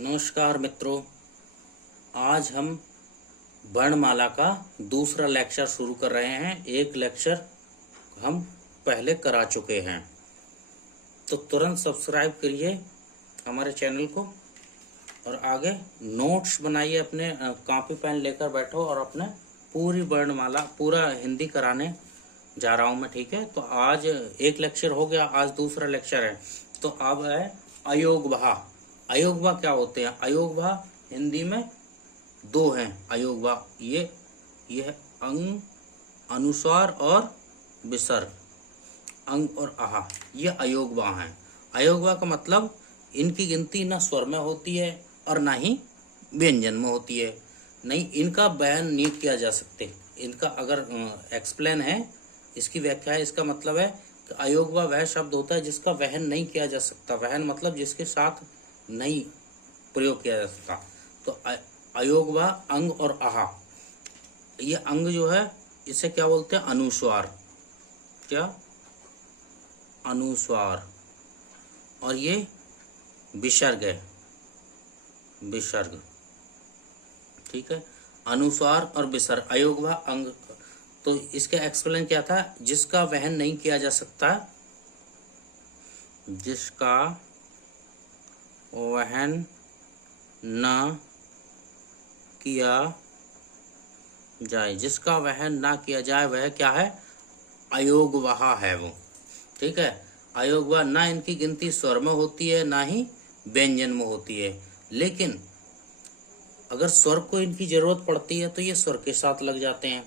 नमस्कार मित्रों, आज हम वर्णमाला का दूसरा लेक्चर शुरू कर रहे हैं। एक लेक्चर हम पहले करा चुके हैं, तो तुरंत सब्सक्राइब करिए हमारे चैनल को और आगे नोट्स बनाइए। अपने कॉपी पेन लेकर बैठो और अपने पूरी वर्णमाला पूरा हिंदी कराने जा रहा हूँ मैं, ठीक है। तो आज एक लेक्चर हो गया, आज दूसरा लेक्चर है। तो अब है अयोगवाह। अयोगवाह क्या होते हैं? अयोगवाह हिंदी में दो हैं अयोगवाह। ये है अंग, अनुस्वार और विसर्ग। अंग और आहा, ये अयोगवाह हैं। अयोगवाह का मतलब इनकी गिनती ना स्वर में होती है और ना ही व्यंजन में होती है। नहीं, इनका बयान नहीं किया जा सकते। इनका अगर एक्सप्लेन है, इसकी व्याख्या है, इसका मतलब है कि अयोगवाह वह शब्द होता है जिसका वहन नहीं किया जा सकता। वहन मतलब जिसके साथ नहीं प्रयोग किया जा सकता। तो अयोगवाह अंग और आहा। ये अंग जो है इसे क्या बोलते हैं? अनुस्वार। क्या? अनुस्वार। और ये विसर्ग है, विसर्ग, ठीक है। अनुस्वार और विसर्ग, अयोगवाह अंग। तो इसका एक्सप्लेन क्या था? जिसका वहन नहीं किया जा सकता, जिसका वहन न किया जाए, जिसका वहन ना किया जाए वह क्या है? अयोगवाह है वो, ठीक है। अयोगवाह ना इनकी गिनती स्वर में होती है ना ही व्यंजन में होती है। लेकिन अगर स्वर को इनकी जरूरत पड़ती है तो ये स्वर के साथ लग जाते हैं,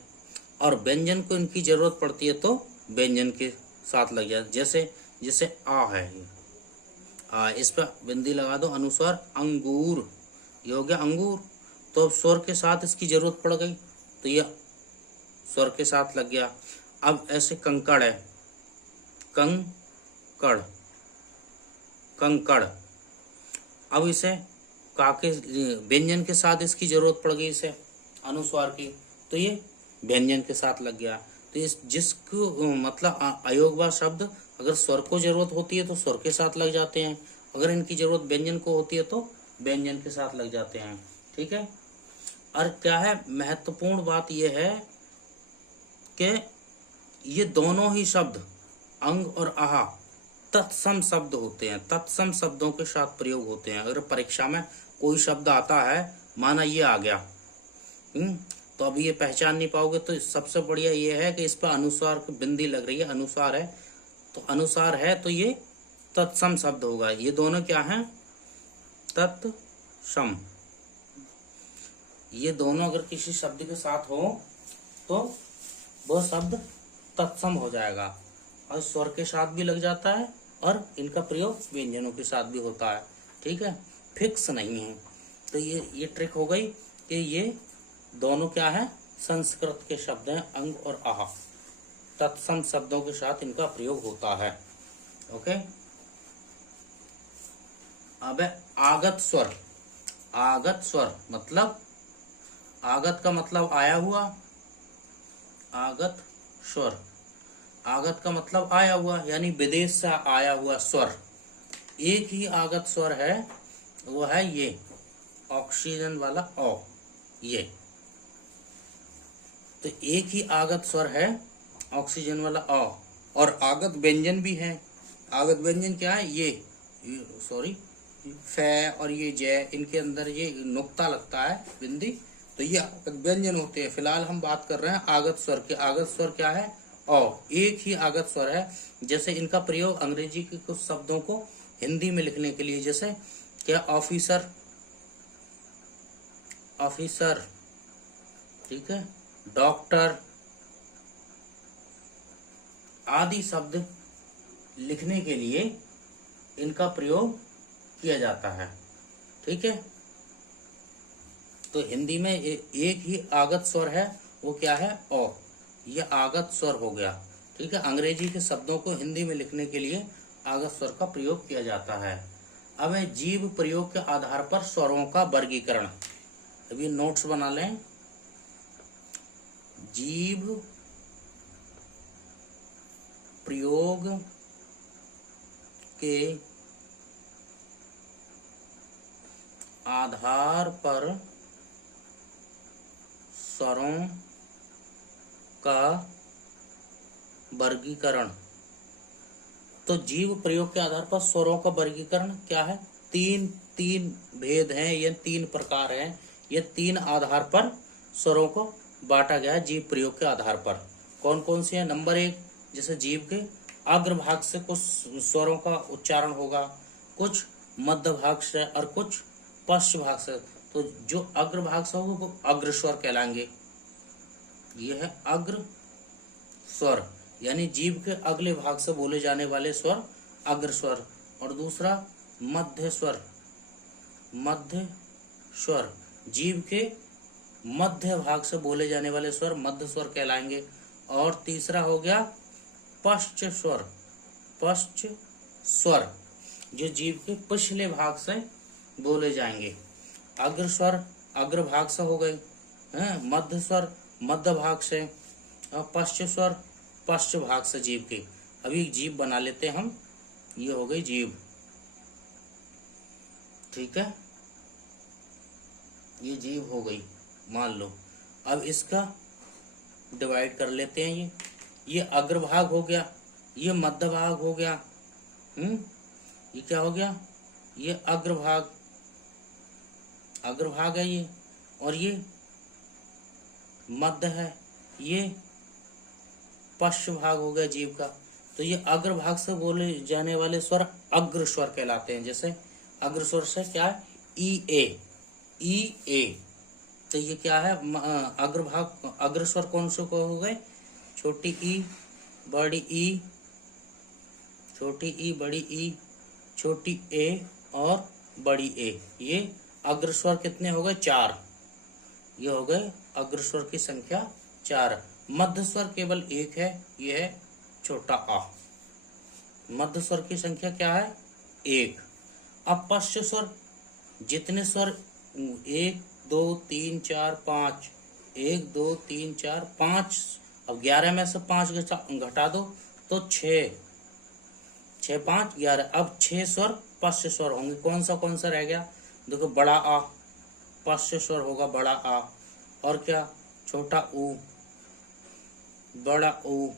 और व्यंजन को इनकी जरूरत पड़ती है तो व्यंजन के साथ लग जाते। जैसे जैसे आ है, इस पर बिंदी लगा दो, अनुस्वार अंगूर, ये हो गया अंगूर। तो अब स्वर के साथ इसकी जरूरत पड़ गई तो ये स्वर के साथ लग गया। अब ऐसे कंकड़ है, कंकड़, कंकड़। अब इसे काके व्यंजन के साथ इसकी जरूरत पड़ गई, इसे अनुस्वार की, तो ये व्यंजन के साथ लग गया। तो इस जिसको मतलब अयोगवाह शब्द अगर स्वर को जरूरत होती है तो स्वर के साथ लग जाते हैं, अगर इनकी जरूरत व्यंजन को होती है तो व्यंजन के साथ लग जाते हैं, ठीक है। और क्या है महत्वपूर्ण बात यह है कि ये दोनों ही शब्द अंग और आहा तत्सम शब्द होते हैं, तत्सम शब्दों के साथ प्रयोग होते हैं। अगर परीक्षा में कोई शब्द आता है, माना ये आ गया, तो अभी ये पहचान नहीं पाओगे, तो सबसे बढ़िया ये है कि इस पर अनुस्वार की बिंदी लग रही है, अनुसार है, तो अनुसार है तो ये तत्सम शब्द होगा। ये दोनों क्या हैं? तत्सम। ये दोनों अगर किसी शब्द के साथ हो तो वह शब्द तत्सम हो जाएगा, और स्वर के साथ भी लग जाता है और इनका प्रयोग व्यंजनों के साथ भी होता है, ठीक है। फिक्स नहीं है। तो ये ट्रिक हो गई कि ये दोनों क्या है? संस्कृत के शब्द हैं, अंग और आहा। तत्सम शब्दों के साथ इनका प्रयोग होता है, ओके। अब है आगत स्वर। आगत स्वर मतलब, आगत का मतलब आया हुआ, आगत स्वर, आगत का मतलब आया हुआ, यानी विदेश से आया हुआ स्वर। एक ही आगत स्वर है, वो है ये ऑक्सीजन वाला ओ, ये तो एक ही आगत स्वर है ऑक्सीजन वाला ओ। और आगत व्यंजन भी है। आगत व्यंजन क्या है? ये सॉरी, फे और ये जय, इनके अंदर ये नुक्ता लगता है, बिंदी, तो ये आगत व्यंजन होते हैं। फिलहाल हम बात कर रहे हैं आगत स्वर के। आगत स्वर क्या है? ओ, एक ही आगत स्वर है। जैसे इनका प्रयोग अंग्रेजी के कुछ शब्दों को हिंदी में लिखने के लिए, जैसे क्या, ऑफिसर, ऑफिसर, ठीक है, डॉक्टर आदि शब्द लिखने के लिए इनका प्रयोग किया जाता है, ठीक है। तो हिंदी में एक ही आगत स्वर है, वो क्या है? ओ, ये आगत स्वर हो गया, ठीक है। अंग्रेजी के शब्दों को हिंदी में लिखने के लिए आगत स्वर का प्रयोग किया जाता है। अब है जीव प्रयोग के आधार पर स्वरों का वर्गीकरण। अभी नोट्स बना लें। जीव प्रयोग के आधार पर स्वरों का वर्गीकरण। तो जीव प्रयोग के आधार पर स्वरों का वर्गीकरण क्या है? तीन तीन भेद हैं, ये तीन प्रकार हैं, ये तीन आधार पर स्वरों को बांटा गया है जीव प्रयोग के आधार पर। कौन कौन से हैं? नंबर एक, जैसे जीव के अग्रभाग से कुछ स्वरों का उच्चारण होगा, कुछ मध्य भाग से और कुछ पश्च भाग से। तो जो अग्रभाग से होगा वो अग्रस्वर कहलाएंगे। ये है अग्र स्वर, यानी जीव के अगले भाग से बोले जाने वाले स्वर अग्रस्वर। और दूसरा मध्य स्वर, मध्य स्वर, जीव के मध्य भाग से बोले जाने वाले स्वर मध्य स्वर कहलाएंगे। और तीसरा हो गया पश्च स्वर, पश्च स्वर, जो जीव के पिछले भाग से बोले जाएंगे। अग्रस्वर अग्र भाग से हो गए, मध्य स्वर मध्य भाग से, और पश्च स्वर पश्च भाग से जीव के। अभी जीव बना लेते हैं हम, ये हो गई जीव, ठीक है, ये जीव हो गई मान लो। अब इसका डिवाइड कर लेते हैं, ये अग्रभाग हो गया, ये मध्य भाग हो गया, ये क्या हो गया? ये अग्रभाग, अग्रभाग है ये, और ये मध्य है, ये पश्च भाग हो गया जीव का। तो ये अग्रभाग से बोले जाने वाले स्वर अग्रस्वर कहलाते हैं। जैसे अग्रस्वर से क्या है? ई ए, ई ए। तो ये क्या है? अग्रभाग अग्रस्वर कौन से को हो गए? छोटी ई, बड़ी ई, छोटी ई, बड़ी ई, छोटी ए और बड़ी ए। ये अग्रस्वर कितने हो गए? 4। ये हो गए अग्रस्वर की संख्या 4। मध्य स्वर केवल एक है, ये है छोटा आ। मध्य स्वर की संख्या क्या है? 1। अब पश्च स्वर, जितने स्वर 1 2 3 4 5, 1 2 3 4 5, अब 11 में से 5 घटा दो तो 6, 6 5 11। अब 6 स्वर पश्च स्वर होंगे। कौन सा रह गया? देखो, बड़ा आ पश्च स्वर होगा, बड़ा आ। और क्या? छोटा ऊ, बड़ा ऊ,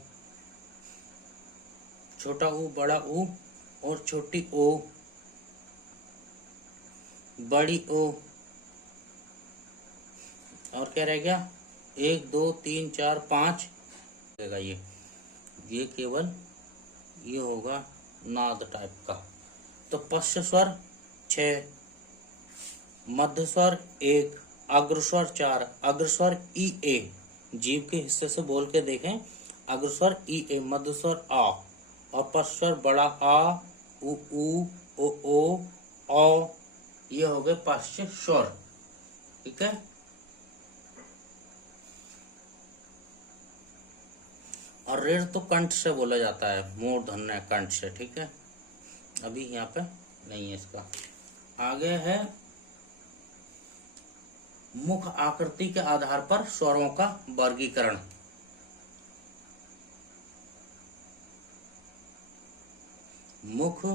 छोटा ऊ, बड़ा ऊ, और छोटी ओ, बड़ी ओ। और क्या रह गया? 1 2 3 4 5 रहेगा। ये केवल ये होगा नाद टाइप का। तो पश्च स्वर 6, मध्य स्वर 1, अग्रस्वर 4। अग्रस्वर ई ए, जीव के हिस्से से बोल के देखें। अग्रस्वर ई ए, मध्य स्वर आ, और पश्च स्वर बड़ा आ, उ, ओ, औ। ये हो गए पश्च स्वर, ठीक है। और रेर तो कंठ से बोला जाता है, मूर्धन्य कंठ से, ठीक है। अभी यहाँ पे नहीं है इसका। आगे है मुख आकृति के आधार पर स्वरों का वर्गीकरण। मुख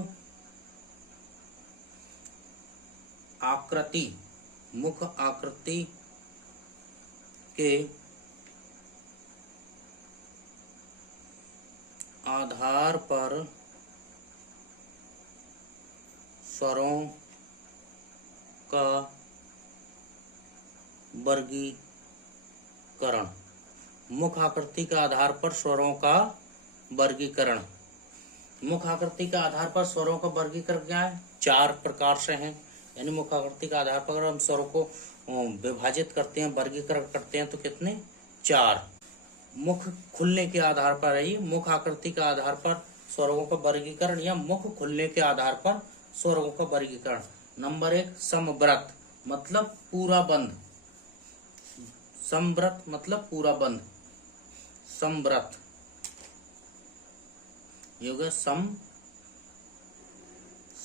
आकृति, मुख आकृति के आधार पर स्वरों का वर्गीकरण। मुख आकृति के आधार पर स्वरों का वर्गीकरण। मुख आकृति के आधार पर स्वरों का वर्गीकरण क्या है? 4 प्रकार से है। यानी मुख आकृति के आधार पर अगर हम स्वरों को विभाजित करते हैं, वर्गीकरण करते हैं, तो कितने? 4। मुख खुलने के आधार पर है ये। मुख आकृति के आधार पर स्वरों का वर्गीकरण या मुख खुलने के आधार पर स्वरों का वर्गीकरण। नंबर 1, समव्रत मतलब पूरा बंद। समव्रत मतलब पूरा बंद, समव्रत। ये हो गया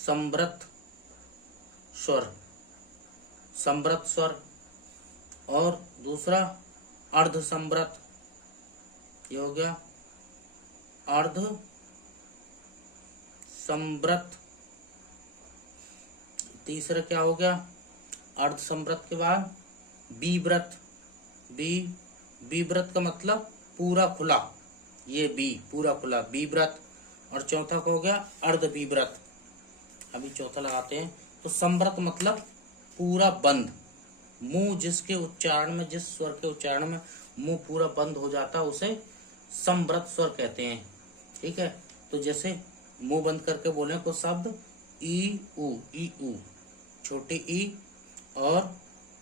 समव्रत स्वर, समव्रत स्वर। और दूसरा अर्ध समव्रत, ये हो गया अर्ध समव्रत। तीसरा क्या हो गया? अर्ध संवृत के बाद बीव्रत, बीव्रत का मतलब पूरा खुला, ये बी पूरा खुला बीव्रत। और चौथा का हो गया अर्ध बीव्रत। अभी चौथा लगाते हैं। तो संवृत मतलब पूरा बंद, मुंह जिसके उच्चारण में, जिस स्वर के उच्चारण में मुंह पूरा बंद हो जाता है उसे संवृत स्वर कहते हैं। ठीक है, तो जैसे मुंह बंद करके बोले को शब्द ई ऊ, छोटी ई और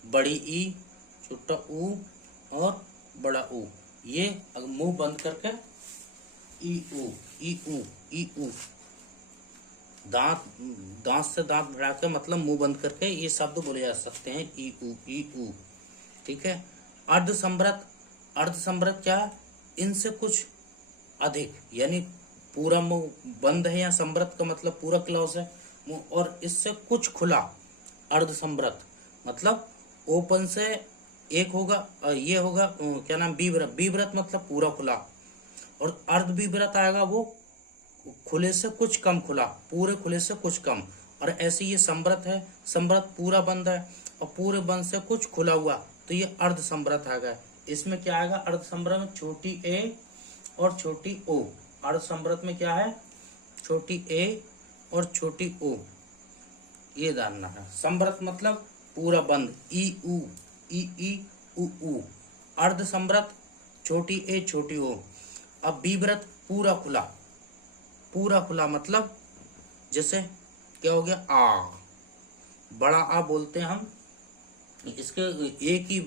बड़ी ई, छोटा ऊ और बड़ा ऊ, ये अगर मुंह बंद करके ई ऊ, दांत से दांत भिड़ा के मतलब मुंह बंद करके ये शब्द बोले जा सकते हैं, ई ऊ। ठीक है। अर्ध संवृत क्या, इनसे कुछ अधिक, यानी पूरा मुंह बंद है, या संवृत का मतलब पूरा क्लोज है मुंह, और इससे कुछ खुला। अर्ध संवृत मतलब ओपन से एक होगा, ये होगा क्या नाम, बीव्रत मतलब पूरा खुला, और अर्ध बीव्रत आएगा वो खुले से कुछ कम खुला, पूरे खुले से कुछ कम। और ऐसे ये संवृत है, संवृत पूरा बंद है और पूरे बंद से कुछ खुला हुआ, तो ये अर्ध संवृत आएगा। इसमें क्या आएगा, अर्ध संवृत में छोटी ए और छोटी ओ। अर्ध संवृत में क्या है, छोटी ए और छोटी ओ, ये जानना है। संवृत मतलब पूरा बंद, ई ऊ। अर्ध संवृत छोटी ए छोटी ओ। अब बीव्रत पूरा खुला, पूरा खुला मतलब जैसे क्या हो गया, आ, बड़ा आ बोलते हैं हम, इसके एक ही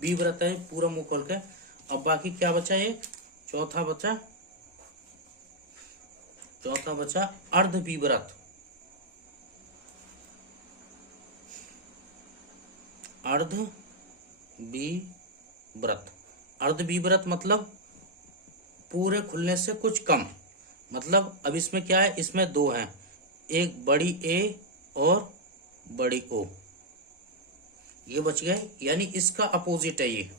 बीव्रत है पूरा मुंह खोल के। अब बाकी क्या बचा, एक चौथा बचा अर्ध बीव्रत। अर्ध बीव्रत मतलब पूरे खुलने से कुछ कम, मतलब अब इसमें क्या है, इसमें दो हैं, एक बड़ी ए और बड़ी ओ, ये बच गए, यानी इसका अपोजिट है ये,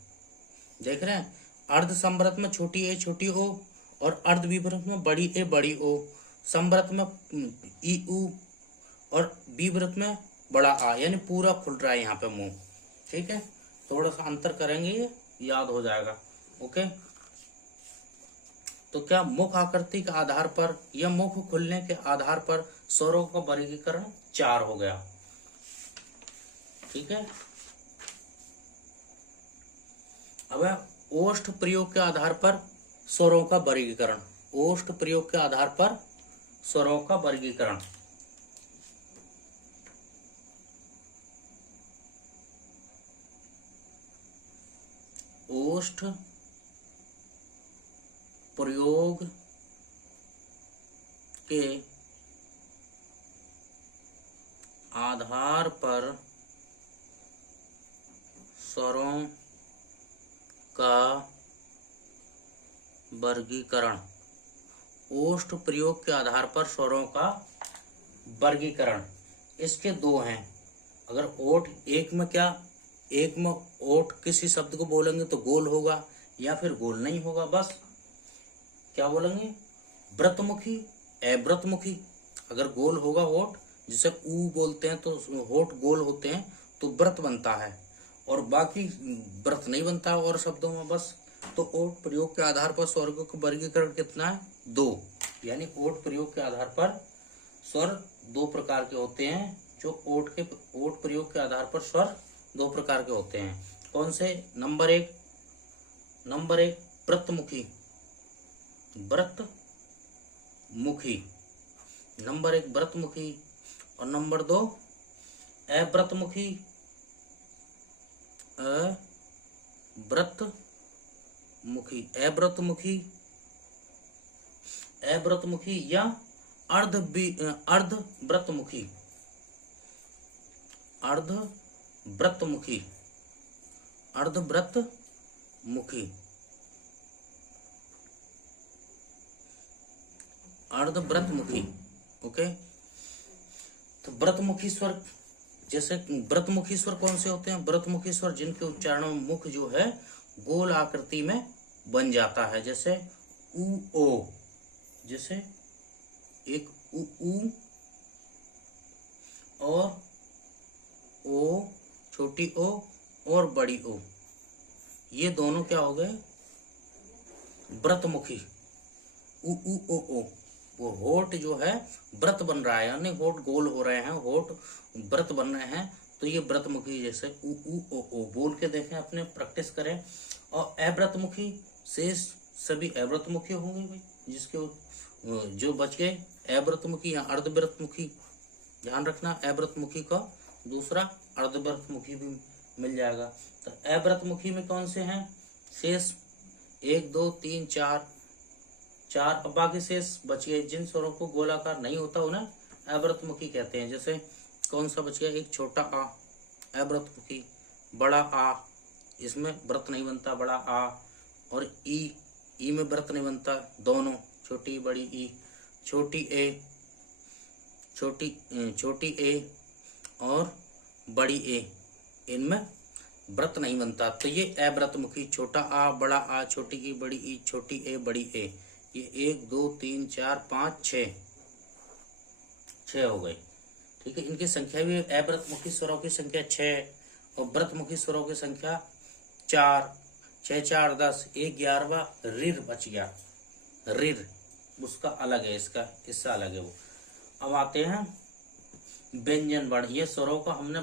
देख रहे हैं। अर्ध संवृत में छोटी ए छोटी ओ, और अर्ध बीव्रत में बड़ी ए बड़ी ओ, संवृत में ई ऊ और बीव्रत में बड़ा आ, यानी पूरा खुल रहा है यहाँ पे मुंह। ठीक है, थोड़ा सा अंतर करेंगे, ये याद हो जाएगा। ओके, तो क्या मुख आकृति के आधार पर या मुख खुलने के आधार पर स्वरों का वर्गीकरण 4 हो गया। ठीक है, अब ओष्ठ प्रयोग के आधार पर स्वरों का वर्गीकरण, ओष्ठ प्रयोग के आधार पर स्वरों का वर्गीकरण। ओष्ठ प्रयोग के आधार पर स्वरों का वर्गीकरण, ओष्ठ प्रयोग के आधार पर स्वरों का वर्गीकरण। इसके दो हैं, अगर ओठ एक में क्या, एक में ओठ किसी शब्द को बोलेंगे तो गोल होगा या फिर गोल नहीं होगा, बस क्या बोलेंगे, व्रतमुखी, अव्रतमुखी। अगर गोल होगा होठ, जिसे ऊ बोलते हैं, तो होठ गोल होते हैं तो व्रत बनता है, और बाकी व्रत नहीं बनता और शब्दों में बस। तो ओठ प्रयोग के आधार पर स्वर का वर्गीकरण कितना है, 2, यानी ओठ प्रयोग के आधार पर स्वर 2 प्रकार के होते हैं। जो ओठ प्रयोग के आधार पर स्वर 2 प्रकार के होते हैं। कौन से, नंबर एक व्रतमुखी, नंबर 1 व्रतमुखी, और नंबर 2 अव्रतमुखी, अव्रतमुखी या अर्धव्रतमुखी, अर्धव्रतमुखी। ओके, तो व्रतमुखी स्वर, जैसे व्रतमुखी स्वर कौन से होते हैं, व्रतमुखी स्वर जिनके उच्चारण में मुख जो है गोल आकृति में बन जाता है, जैसे ऊ ओ, जैसे एक ऊ और ओ छोटी ओ और बड़ी ओ, ये दोनों क्या हो गए, व्रतमुखी। उ उ ओ ओ, वो होठ जो है व्रत बन रहा है, यानी होठ गोल हो रहे हैं, होठ व्रत बन रहे हैं, तो ये व्रतमुखी जैसे उ ओ ओ बोल के देखें, अपने प्रैक्टिस करें। और अव्रतमुखी शेष सभी अव्रतमुखी होंगे भाई, जिसके जो बच गए अव्रतमुखी या अर्धव्रतमुखी, ध्यान रखना अव्रतमुखी का दूसरा अर्धव्रतमुखी भी मिल जाएगा। तो अव्रतमुखी में कौन से हैं शेष, 1 2 3 4, अब बाकी शेष बच गए। जिन स्वरों को गोलाकार नहीं होता उन्हें अव्रतमुखी कहते हैं। जैसे कौन सा बच गया, एक छोटा आ अव्रतमुखी, बड़ा आ इसमें व्रत नहीं बनता बड़ा आ, और ई में व्रत नहीं बनता दोनों, छोटी बड़ी ई, छोटी ए और बड़ी ए, इनमें व्रत नहीं बनता, तो ये अव्रतमुखी, छोटा आ बड़ा आ छोटी ई बड़ी ई छोटी ए बड़ी ए, ये 1 2 3 4 5 6 हो गए। ठीक है, इनकी संख्या भी अव्रतमुखी स्वरों की संख्या 6 और व्रतमुखी स्वरों की संख्या 4, 6 4 10, 1 11वां रिर बच गया, रिर उसका अलग है, इसका इससे अलग है वो। अब आते हैं व्यंजन वर्ण, ये स्वरों का हमने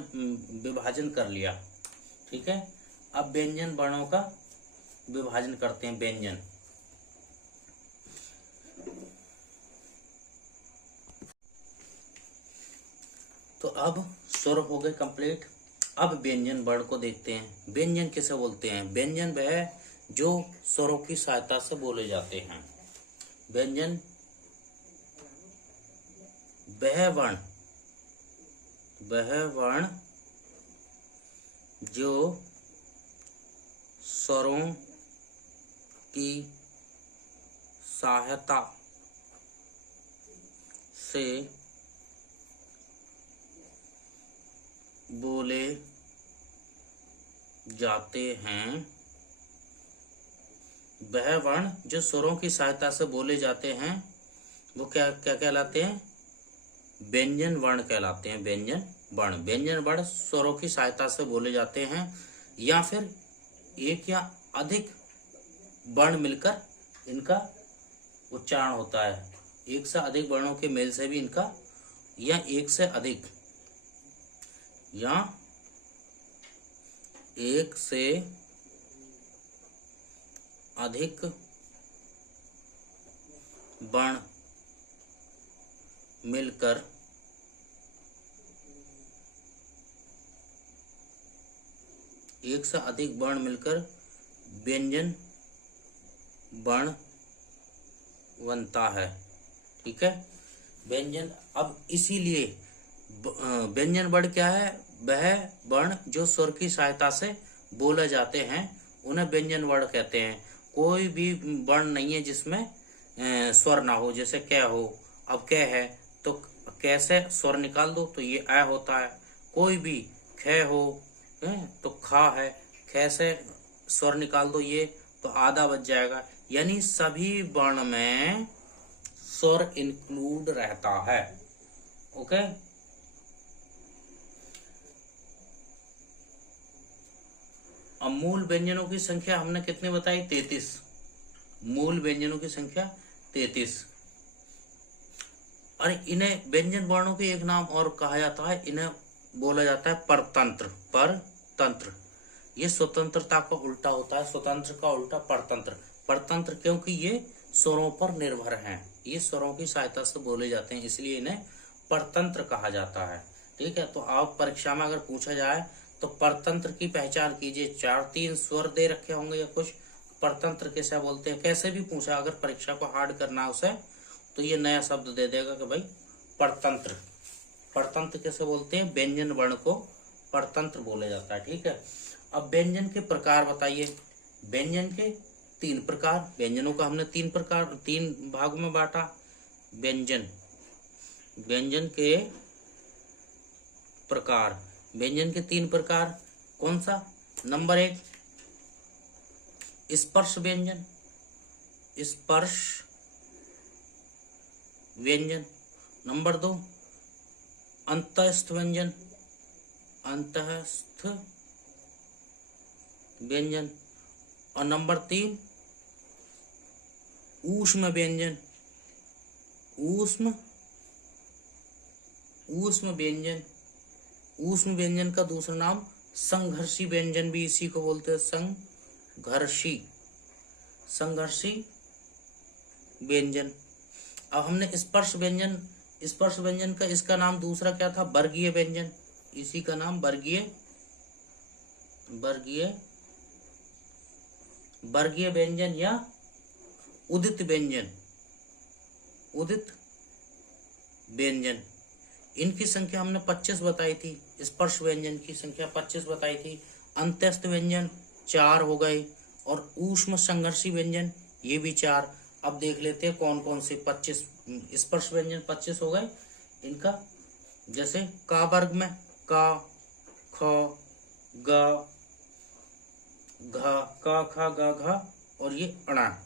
विभाजन कर लिया। ठीक है, अब व्यंजन वर्णों का विभाजन करते हैं। व्यंजन, तो अब स्वर हो गए कंप्लीट। अब व्यंजन वर्ण को देखते हैं। व्यंजन किसे बोलते हैं, व्यंजन वह जो स्वरों की सहायता से बोले जाते हैं। व्यंजन वह वर्ण जो स्वरों की सहायता से बोले जाते हैं। वह वर्ण जो स्वरों की सहायता से बोले जाते हैं वो क्या क्या कहलाते हैं, व्यंजन वर्ण कहलाते हैं। व्यंजन वर्ण स्वरों की सहायता से बोले जाते हैं, या फिर एक या अधिक वर्ण मिलकर इनका उच्चारण होता है। एक से अधिक वर्णों के मेल से भी इनका, या एक से अधिक वर्ण मिलकर व्यंजन वर्ण बनता है। ठीक है, व्यंजन, अब इसीलिए व्यंजन वर्ण क्या है, वह वर्ण जो स्वर की सहायता से बोले जाते हैं उन्हें व्यंजन वर्ण कहते हैं। कोई भी वर्ण नहीं है जिसमें स्वर ना हो, जैसे कै हो, अब कै है तो कैसे स्वर निकाल दो तो ये आ होता है। कोई भी ख हो तो खा है, ख से स्वर निकाल दो ये तो आधा बच जाएगा। यानी सभी वर्ण में स्वर इंक्लूड रहता है। ओके, अब मूल व्यंजनों की संख्या हमने कितनी बताई, 33। मूल व्यंजनों की संख्या 33। और इन्हें व्यंजन वर्णों के एक नाम और कहा जाता है, इन्हें बोला जाता है परतंत्र। ये स्वतंत्रता का उल्टा होता है, स्वतंत्र का उल्टा परतंत्र, क्योंकि ये स्वरों पर निर्भर हैं, ये स्वरों की सहायता से बोले जाते हैं, इसलिए इन्हें परतंत्र कहा जाता है। ठीक है, तो आप परीक्षा में अगर पूछा जाए तो परतंत्र की पहचान कीजिए। 4-3 स्वर दे रखे होंगे या कुछ, परतंत्र कैसे बोलते हैं, कैसे भी पूछा, अगर परीक्षा को हार्ड करना है उसे तो ये नया शब्द दे देगा कि भाई परतंत्र कैसे बोलते हैं, व्यंजन वर्ण को परतंत्र बोला जाता है। ठीक है, अब व्यंजन के प्रकार बताइए। व्यंजन के 3 प्रकार, व्यंजनों का हमने 3 भागों में बांटा। व्यंजन के प्रकार, व्यंजन के 3 प्रकार, कौन सा, नंबर 1 स्पर्श व्यंजन, नंबर 2 अंतस्थ व्यंजन, अंतस्थ व्यंजन। और नंबर 3 ऊष्म व्यंजन। ऊष्म व्यंजन। ऊष्म व्यंजन का दूसरा नाम संघर्षी व्यंजन भी इसी को बोलते हैं। संघर्षी व्यंजन। अब हमने स्पर्श व्यंजन का इसका नाम दूसरा क्या था? वर्गीय व्यंजन। इसी का नाम वर्गीय व्यंजन या उदित व्यंजन। इनकी संख्या हमने 25 बताई थी। स्पर्श व्यंजन की संख्या 25 बताई थी। अंत्यस्थ व्यंजन 4 हो गए और ऊष्म संघर्षी व्यंजन ये भी 4। अब देख लेते हैं कौन कौन से 25 स्पर्श व्यंजन 25 हो गए। इनका जैसे का वर्ग में का, ख, ग, घ, का, खा, गा, घा और ये अणा।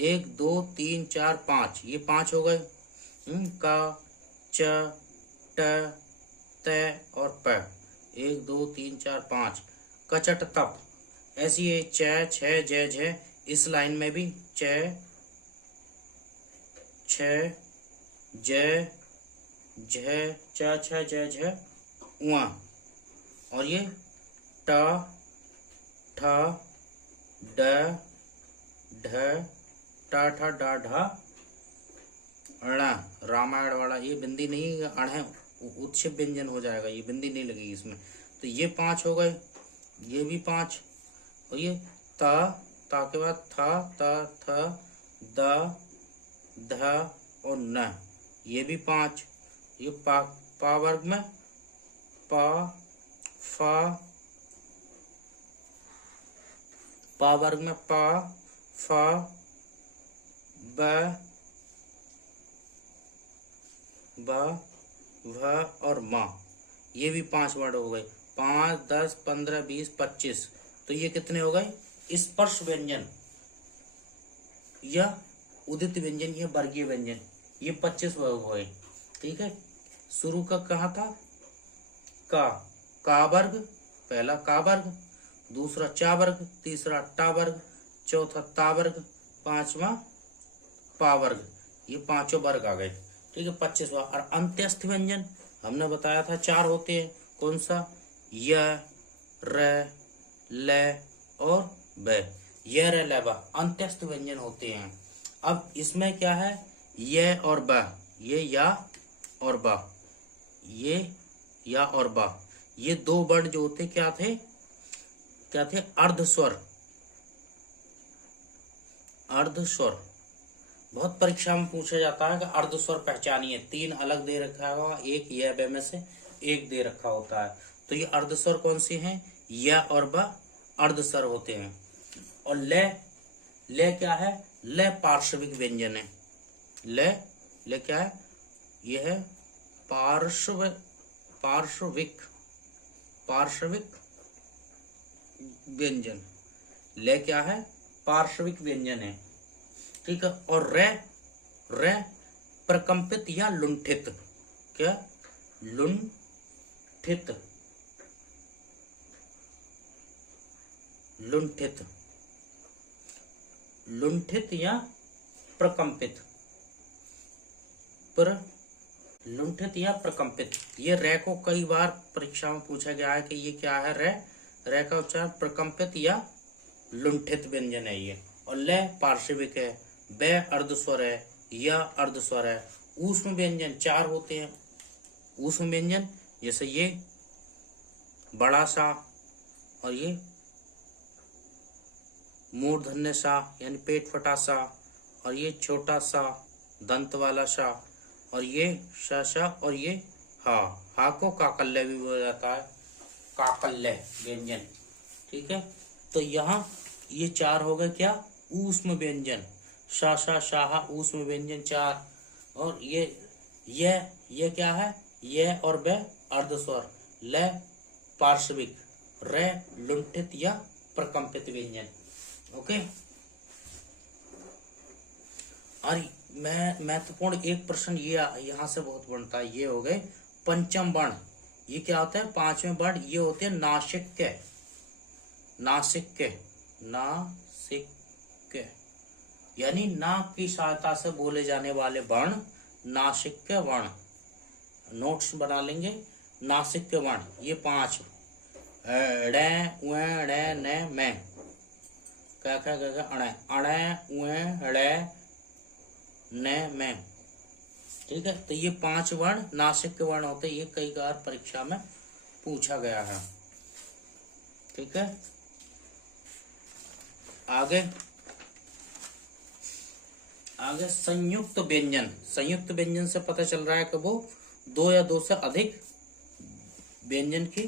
1 2 3 4 5 ये 5 हो गए। का, च, ट, त और प। 1 2 3 4 5। कचट तप ऐसी है। च, छ, ज, झ। इस लाइन में भी च, छ, ज, झ, च, छ, ज, झ, उआ। और ये ट, ठ, ड, ढ, टा, ठा, डा, ढा, अणा। रामायण वाला ये बिंदी नहीं, अण है, उत्क्षेप व्यंजन हो जाएगा, ये बिंदी नहीं लगेगी इसमें। तो ये 5 हो गए। ये भी 5। और ये ता के बाद था, त, थ, द, ध और न, ये भी 5। ये पा वर्ग में पा, फा, पा वर्ग में पा, फा, ब, भ और मा, ये भी 5 वर्ड हो गए। 5 10 15 20 25। तो ये कितने हो गए? स्पर्श व्यंजन या उदित व्यंजन या वर्गीय व्यंजन, ये 25 हो गए। ठीक है। शुरू का कहा था? का वर्ग, पहला का वर्ग, दूसरा चा वर्ग, तीसरा टा वर्ग, चौथा ता वर्ग, पांचवा पा वर्ग। ये 5 वर्ग आ गए। ठीक है। 25वां। और अंत्यस्थ व्यंजन हमने बताया था 4 होते हैं। कौन सा? य, र, ल और ब। य, र, ल, ब अंत्यस्थ व्यंजन होते हैं। अब इसमें क्या है? य और ब, ये या और ब, ये या और बा, ये 2 वर्ण जो होते क्या थे? अर्धस्वर। बहुत परीक्षा में पूछा जाता है कि अर्धस्वर पहचानिए। 3 अलग दे रखा है, एक य ब में से एक दे रखा होता है। तो ये अर्धस्वर कौन से हैं? य और ब अर्धस्वर होते हैं। और ल क्या है? ल पार्श्विक व्यंजन है। ल क्या है? यह है पार्श्विक व्यंजन। ले क्या है? पार्श्विक व्यंजन है। ठीक है। और रे प्रकंपित या लुंठित। क्या? लुंठित या प्रकंपित। लुंठित या प्रकंपित। ये रे को कई बार परीक्षा में पूछा गया है कि ये क्या है? रे का उच्चारण प्रकंपित या लुंठित व्यंजन है ये। और ल पार्श्विक है, ब अर्धस्वर है, या अर्धस्वर है। ऊष्म व्यंजन 4 होते हैं। ऊष्म व्यंजन जैसे ये बड़ा सा, और ये मूर्धन्य सा यानी पेट फटा सा, और ये छोटा सा दंत वाला सा, और ये सा और ये हा को काकल्य भी बोला जाता है। काकल्य व्यंजन। ठीक है। तो यहाँ ये 4 हो गए क्या? ऊष्म व्यंजन। सा शाहा ऊष्म व्यंजन 4। और ये क्या है? ये और ब अर्धस्वर। ल पार्श्विक, रे लुंठित या प्रकंपित व्यंजन। ओके। और महत्वपूर्ण एक प्रश्न ये यहाँ से बहुत बनता है। ये हो गए पंचम वर्ण ये क्या होता है? पांचवें वर्ण ये होते हैं नासिक्य, नासिक्य, नासिक्य, यानी नाक की सहायता से बोले जाने वाले वर्ण नासिक्य वर्ण। नोट्स बना लेंगे। नासिक्य वर्ण ये 5 ड़े उए ड़े ने में, क्या क्या क्या क्या अणे अणे उए ड़े ने में। ठीक है, तो ये 5 वर्ण नासिक्य वर्ण होते हैं। ये कई बार परीक्षा में पूछा गया है। ठीक है, आगे आगे संयुक्त व्यंजन। संयुक्त व्यंजन से पता चल रहा है कि वो 2 या 2 से अधिक व्यंजन की